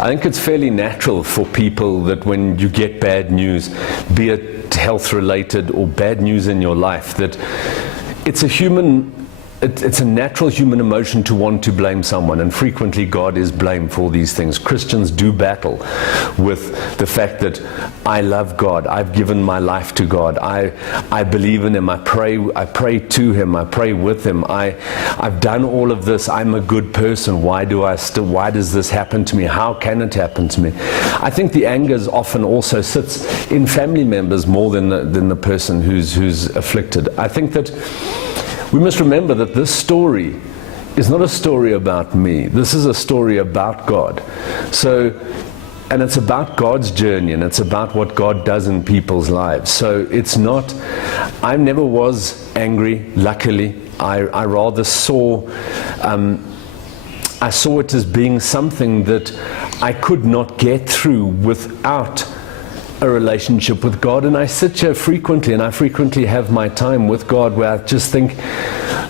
I think it's fairly natural for people that when you get bad news, be it health related or bad news in your life, that it's a natural human emotion to want to blame someone, and frequently God is blamed for all these things. Christians do battle with the fact that I love God, I've given my life to God, I believe in Him, I pray to Him, I pray with Him, I've done all of this, I'm a good person, why does this happen to me, how can it happen to me? I think the anger often also sits in family members more than the person who's afflicted. I think that we must remember that this story is not a story about me. This is a story about God. And it's about God's journey, and it's about what God does in people's lives. So it's not, I never was angry, luckily. I rather saw it as being something that I could not get through without a relationship with God. And I sit here frequently, and I frequently have my time with God where I just think,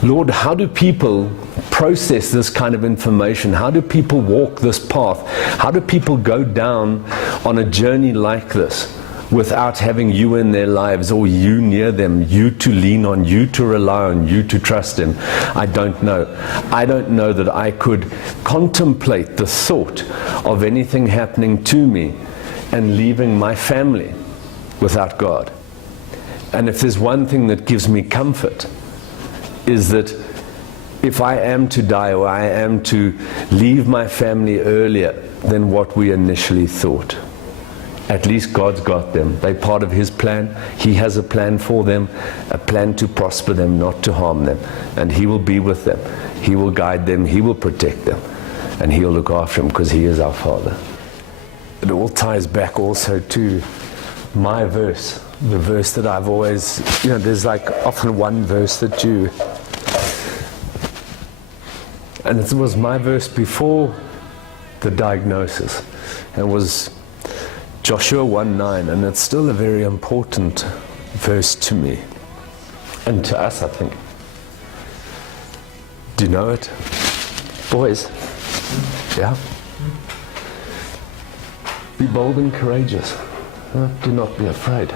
Lord, how do people process this kind of information? How do people walk this path? How do people go down on a journey like this without having you in their lives, or you near them, you to lean on, you to rely on, you to trust in? I don't know. I don't know that I could contemplate the thought of anything happening to me and leaving my family without God. And if there's one thing that gives me comfort, is that if I am to die, or I am to leave my family earlier than what we initially thought, at least God's got them. They're part of His plan. He has a plan for them, a plan to prosper them, not to harm them. And He will be with them. He will guide them. He will protect them. And He'll look after them, because He is our Father. It all ties back also to my verse, the verse that I've always, there's like often one verse that and it was my verse before the diagnosis. It was Joshua 1:9, and it's still a very important verse to me, and to us, I think. Do you know it? Boys? Yeah? Be bold and courageous. Do not be afraid.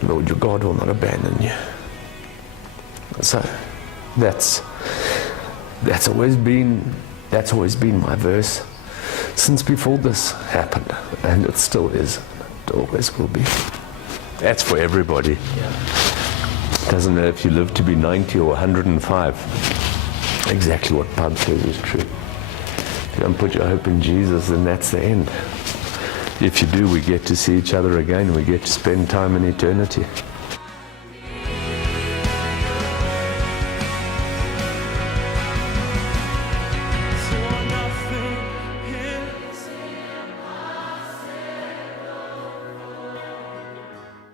The Lord your God will not abandon you. So that's always been my verse since before this happened, and it still is. It always will be. That's for everybody. Yeah. Doesn't matter if you live to be 90 or 105. Exactly what Pub says is true. If you don't put your hope in Jesus, then that's the end. If you do, we get to see each other again. We get to spend time in eternity.